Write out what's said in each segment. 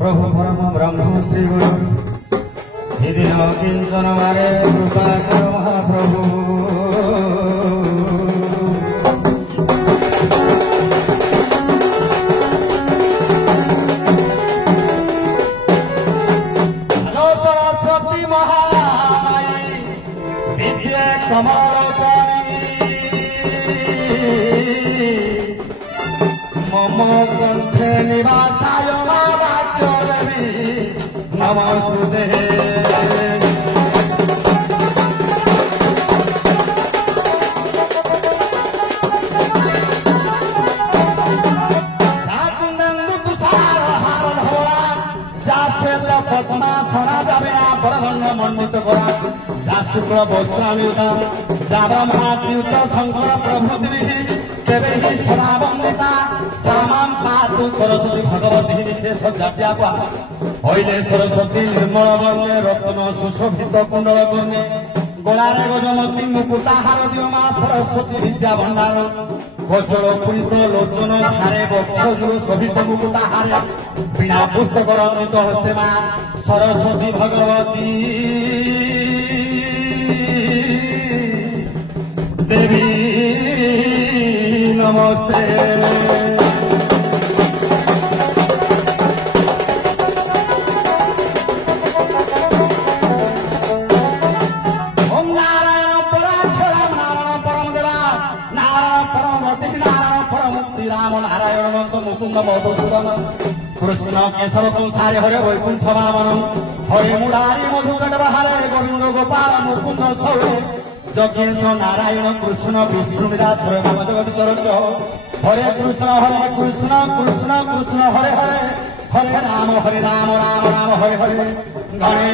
प्रभु परम ब्रह्म श्री गुरु हिदिन किंचन मारे कृपा कर महाप्रभु हेलो सरस्वती महामाई विद्ये कमलोचनी मम कंठे निवासाय नमस्ते पद्मासना जावे परभंग मंडित करा जा शुक्र वस्त्रान्युता जा ब्रह्माच्युत शंकर प्रभृति तेरे ही सदा वंदिता सामां पातु सरस्वती भगवती विशेष जात्यापा हईले सरस्वती निर्मल वर्णे रत्न सुशोभित कुंडल कर्णे गोलारे गजमती मुकुटाहार दियो मा सरस्वती विद्या भंडार गजल पुरित लोचन धारे वक्षजु शोभित मुकुटाहार बिना पुस्तक रंजित हस्ते मा सरस्वती भगवती देवी नमस्ते कृष्ण केशव तुंसारे हरे वैकुंठ वामन हरे मुरारी मधुकट हरे गोविंद गोपाल मुकुंद सौरे जगेश नारायण कृष्ण विष्णु विराधर नाम जगत चरच हरे कृष्ण कृष्ण कृष्ण हरे हरे हरे राम राम राम हरे हरे गणे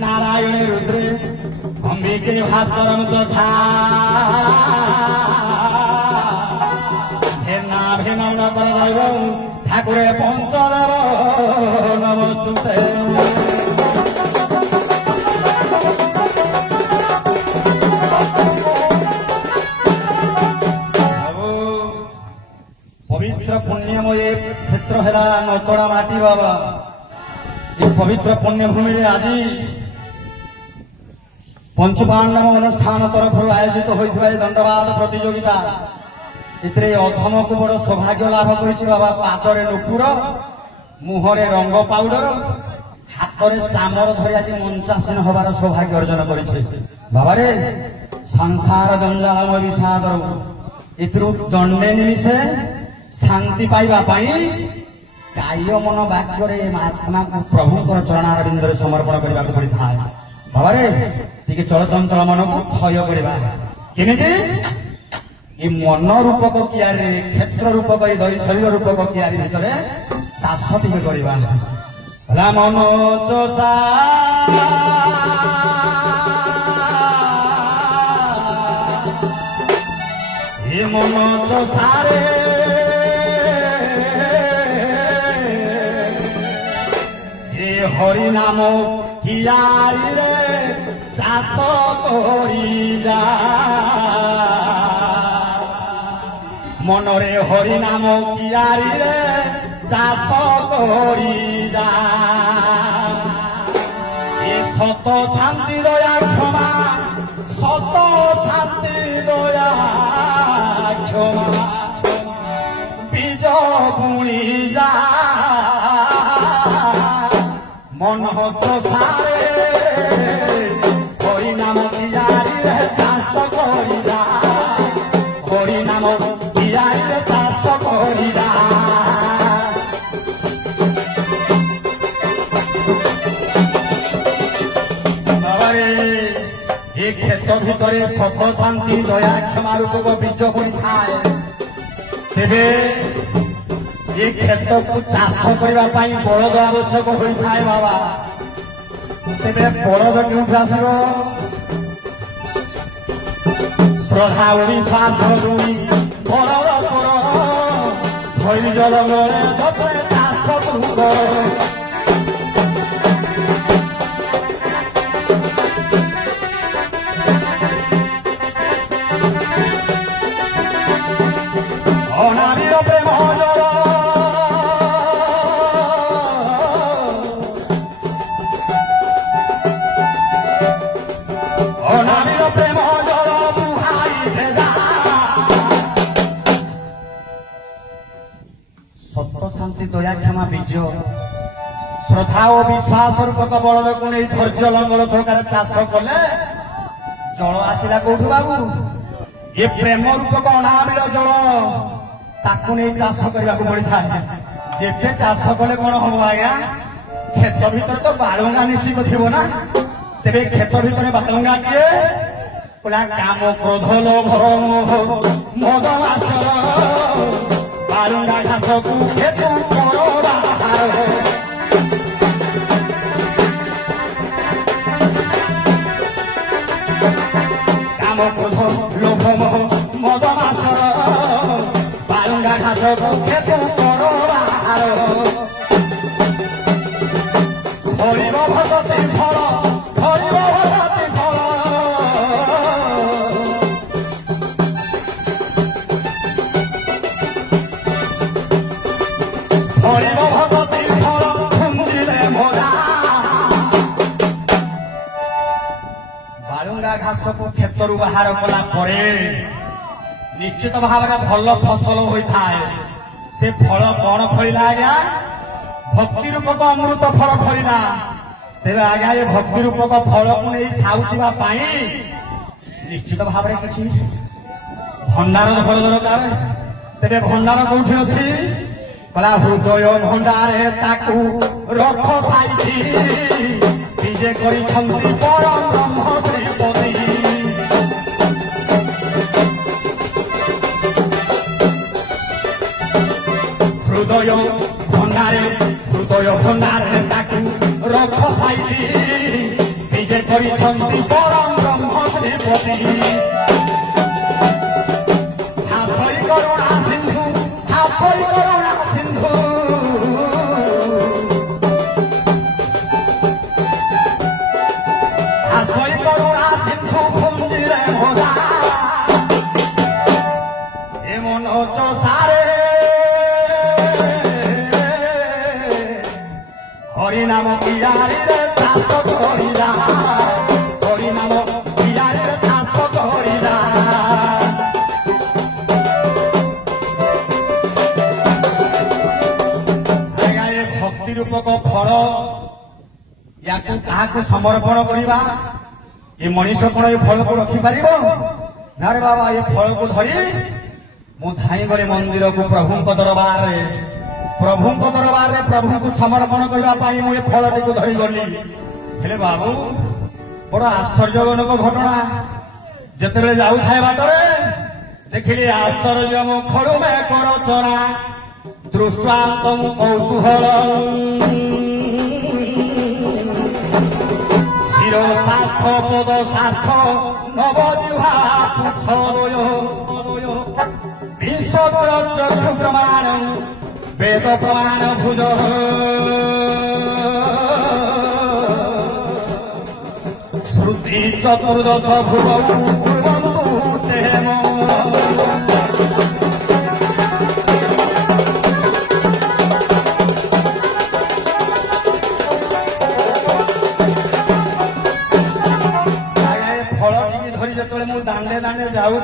नारायण रुद्रे अंबिके भास्करम तथा ठाकुरे पंचदेव नमस्तुते पवित्र पुण्यमय क्षेत्र है नतड़ा माटी बाबा ये पवित्र पुण्य भूमि आज पंचपांडव अनुष्ठान तरफ आयोजित होता दंडवाद प्रतियोगिता इतरे अधम को बड़ सौभाग्य लाभ कर बाबा पादरे नुपुर मुहरे रंग पाउडर हाथ में चामर धरी आज मंचासीन हबार सौभाग्य अर्जन कर बाबा रे संसार जंजाल विषाद दंडे निमिषे शांति पाइबा काय मन वाक्य महात्मा को प्रभु चरणार समर्पण करने को पड़ता है बाबा रे टी चलचंचल मन को क्षय करवा केमिति ये मन रूपक क्रियारे क्षेत्र रूपक ये शरीर रूपक क्रियारे भितर चाष टे करवा मन चोषा ये मन चोषारे ये हरि नाम क्रियारी रे चाष करी जा मनरे हरि नाम क्रियारी रे चाष करी जा ये सत शांति दया क्षमा सत शांति दया क्षमा बीज बुणी जा मन तो सारे हरि नाम क्रियारी रे चाष करी जा हरि नाम चाष करिला ये क्षेत्र भितर सत शांति दया क्षमा रूपक बीज बुणी थाए तेरे ये क्षेत्र को चाष करने बलद आवश्यक होता है बाबा तेरे बलद क्यों आसो শ্রদ্ধা বিশ্বাস দুই পরর পর ধৈর্য লঙ্গলে যত্নে চাষ কর অনাবিল প্রেম জল অনাবিল প্রেম জল মুহাই ভেজা সত্য শান্তি দয়া ক্ষমা বিজয় শ্রদ্ধা ও বিশ্বাস রূপক বলদକୁ ନେଇ ଧୈର୍ଯ୍ୟ ଲଙ୍ଗଳ ସହକାରେ ଚାଷ କଲେ ଜଳ ଆସିଲା କୋଉଠୁ ବାବୁ ଏ ପ୍ରେମ ରୂପକ ଅନାବିଳ ଜଳ ତାକୁ ନେଇ ଚାଷ କରିବାକୁ ପଡିଥାଏ ଯେତେ ଚାଷ କଲେ କଣ ହବ ଆଜ୍ଞା କ୍ଷେତ ଭିତରେ ତ ବାଳୁଙ୍ଗା ନିଶ୍ଚିତ ଥିବ ନା ତେବେ କ୍ଷେତ ଭିତରେ ବାଳୁଙ୍ଗା କିଏ କହିଲା କାମ କ୍ରୋଧ ଲୋଭ ମଦ ମାସର ବାଳୁଙ୍ଗା ଘାସକୁ କ୍ଷେତ କର ବାହାର କାମ କ୍ରୋଧ ଲୋଭ ମଦ ମାସର ବାଳୁଙ୍ଗା ଘାସକୁ କ୍ଷେତ କର ବାହାର ଫଳିବ ଭଗତି ଫଳ ଫଳିବ ଭଗତି ଫଳ ଫଳିବ ଭଗତି ଫଳ ଖୁଞ୍ଜିଲେ ମଜା ବାଳୁଙ୍ଗା ଘାସକୁ କ୍ଷେତରୁ ବାହାର କଲା ପରେ ନିଶ୍ଚିତ ଭାବରେ ଭଲ ଫସଲ ହୋଇଥାଏ ସେ ଫଳ କଣ ଫଳିଲା ଆଜ୍ଞା ଭକ୍ତି ରୂପକ ଅମୃତ ଫଳ ଫଳିଲା ତେବେ ଆଜ୍ଞା ଏ ଭକ୍ତି ରୂପକ ଫଳକୁ ନେଇ ସାଉଥିବା ପାଇଁ ନିଶ୍ଚିତ ଭାବରେ କିଛି ଭଣ୍ଡାର ଫଳ ଦରକାର ତେବେ ଭଣ୍ଡାର କୋଉଠି ଅଛି କହିଲା ହୃଦୟ ଭଣ୍ଡାରେ ତାକୁ ରଖ ସାଇତି ନିଜେ କରିଛନ୍ତି ପରମ ବ୍ରହ୍ମ ଶ୍ରୀପତି ହୃଦୟ ଭଣ୍ଡାରେ ତାକୁ ରଖ ସାଇତି ନିଜେ କରିଛନ୍ତି ପରମ ବ୍ରହ୍ମ ଶ୍ରୀପତି ହାସଇ କରୁଣା ସିନ୍ଧୁ ହାସଇ କରୁଣା ସିନ୍ଧୁ ହାସଇ କରୁଣା ସିନ୍ଧୁ ପୁଞ୍ଜିରେ ଭରା ଏ ମନ ଚଷାରେ হরিনাম পিয়ারিরে চাষ করিলা হরিনাম পিয়ারিরে চাষ করিলা আজ্ঞା ଏ ଭକ୍ତି ରୂପକ ଫଳ ୟାକୁ କାହାକୁ ସମର୍ପଣ କରିବା ଏ ମଣିଷ କଣ ଏ ଫଳକୁ ରଖିପାରିବ ନା ରେ ବାବା ଏ ଫଳକୁ ଧରି ମୁଁ ଧାଇଁ ଗଲି ମନ୍ଦିରକୁ ପ୍ରଭୁଙ୍କ ଦରବାରରେ ପ୍ରଭୁଙ୍କୁ ସମର୍ପଣ କରିବା ପାଇଁ ମୁଁ ଏ ଫଳଟିକୁ ଧରିଗଲି ହେଲେ ବାବୁ ବଡ ଆଶ୍ଚର୍ଯ୍ୟଜନକ ଘଟଣା ଯେତେବେଳେ ଯାଉଥାଏ ବାଟରେ ଦେଖିଲି ଆଶ୍ଚର୍ଯ୍ୟ ମୁଁ ଖଳୁମେ କରଚନା ଦୃଷ୍ଟାନ୍ତଂ କୌତୁହଳ ଶିର ସାର୍ଥ ପଦ ସାର୍ଥ ନବଜିହ୍ବା ପୁଚ୍ଛଦୟ ବିଶ୍ୱ ଚକ୍ଷୁ ପ୍ରମାଣ वेद प्रमाण भुज श्रुति चतुर्दश भुव कुर्वन्तु ते फलटी धरी जो मु दांडे दांडे जाऊए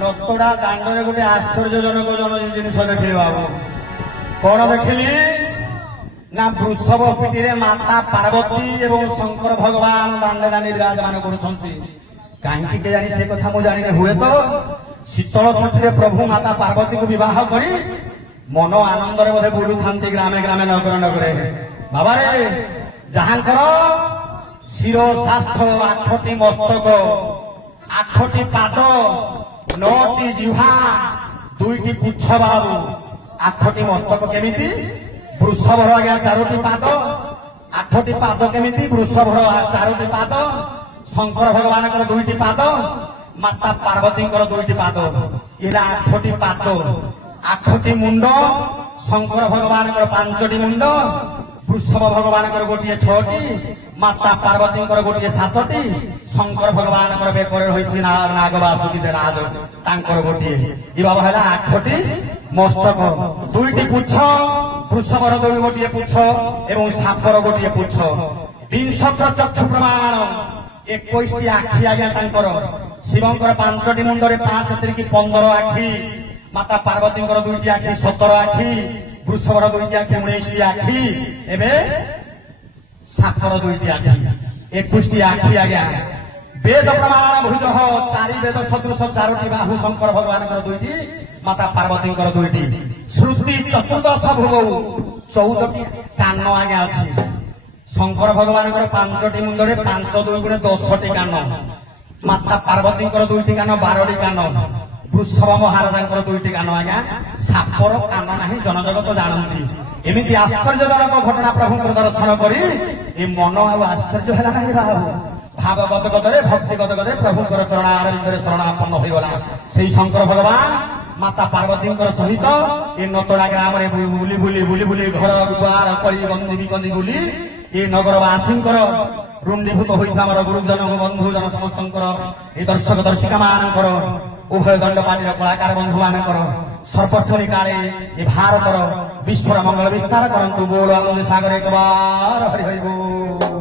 नतड़ा दांडे गोटे आश्चर्यजनक जन जिन देखिली बाबू कौन देखिली ना वृषभ पीठी माता पार्वती एवं शंकर भगवान दांडे दांडी विराजमान कहीं जानी से कथा मुझे जानी हुए तो शीतल षष्ठी प्रभु माता पार्वती को विवाह करी मन आनंद बोधे बुलू था ग्रामे ग्रामे नगर नगरे बाबा रे जहांकर शिरो शास्त्र 8टी मस्तक 8टी पाद 9टी जिह्वा 2टी पुच्छ बाबू 8टी मस्तक केमिति वृषभ आज्ञा 4टी पाद 8टी पाद केमिति वृषभ 4टी पाद शंकर भगवान 2टी पाद माता पार्वती दुईटी पाद इला 8टी पाद 8टी मुंड शंकर भगवान 5टी मुंड वृषभ भगवान गोटे 6टी माता पार्वती गोटे 7टी शंकर भगवान बेकर नाग बासुकी राज गोटे बाबा है 8टी मस्तक 2टी पुछ वृषभर गोटे पुछ एवं सापर गोटे पुछ 20 चक्षु प्रमाण 21टी आखि आज्ञा शिवंकर 5टी मुंडरे 5 3 15 आखि माता पार्वती 2टी आखि 17 आखि वृषभर 2टी आखि 19टी आखि एवं सापर 2टी आखि 21टी आखि आज्ञा वेद प्रमाण भुज 4 वेद सदृश 4टी बाहु शंकर भगवान 2टी माता पार्वती 2टी श्रुति चतुर्दश भुग 14टी कान आज्ञा अच्छी शंकर भगवान 5टी मुंडरे 5 2 गुणे 10टी कान माता पार्वती 2टी कान 12टी कान वृषभ महाराजा 2टी कान आज्ञा सापर कान ना जन जगत जानती एमती आश्चर्यजनक घटना प्रभु दर्शन करी मन आश्चर्य है बाबू भावगत गदरे भक्तिगत गदरे प्रभु चरणारविंदे शरणापन्न हो गला से शंकर भगवान माता पार्वती सहित ये नतड़ा ग्राम बुली बुली बुली बुली घर दुआर करी बंदी विकंदी बुली ये नगरवासी रुंडीभूत होता गुरुजन बंधुजन समस्त ये दर्शक दर्शिका मान उभय दंडपाटी कलाकार बंधु मान सर्वस्वी काले ये भारत विश्वर मंगल विस्तार करंतु बोल आनंद सागर एक बार हरि हरि बोल।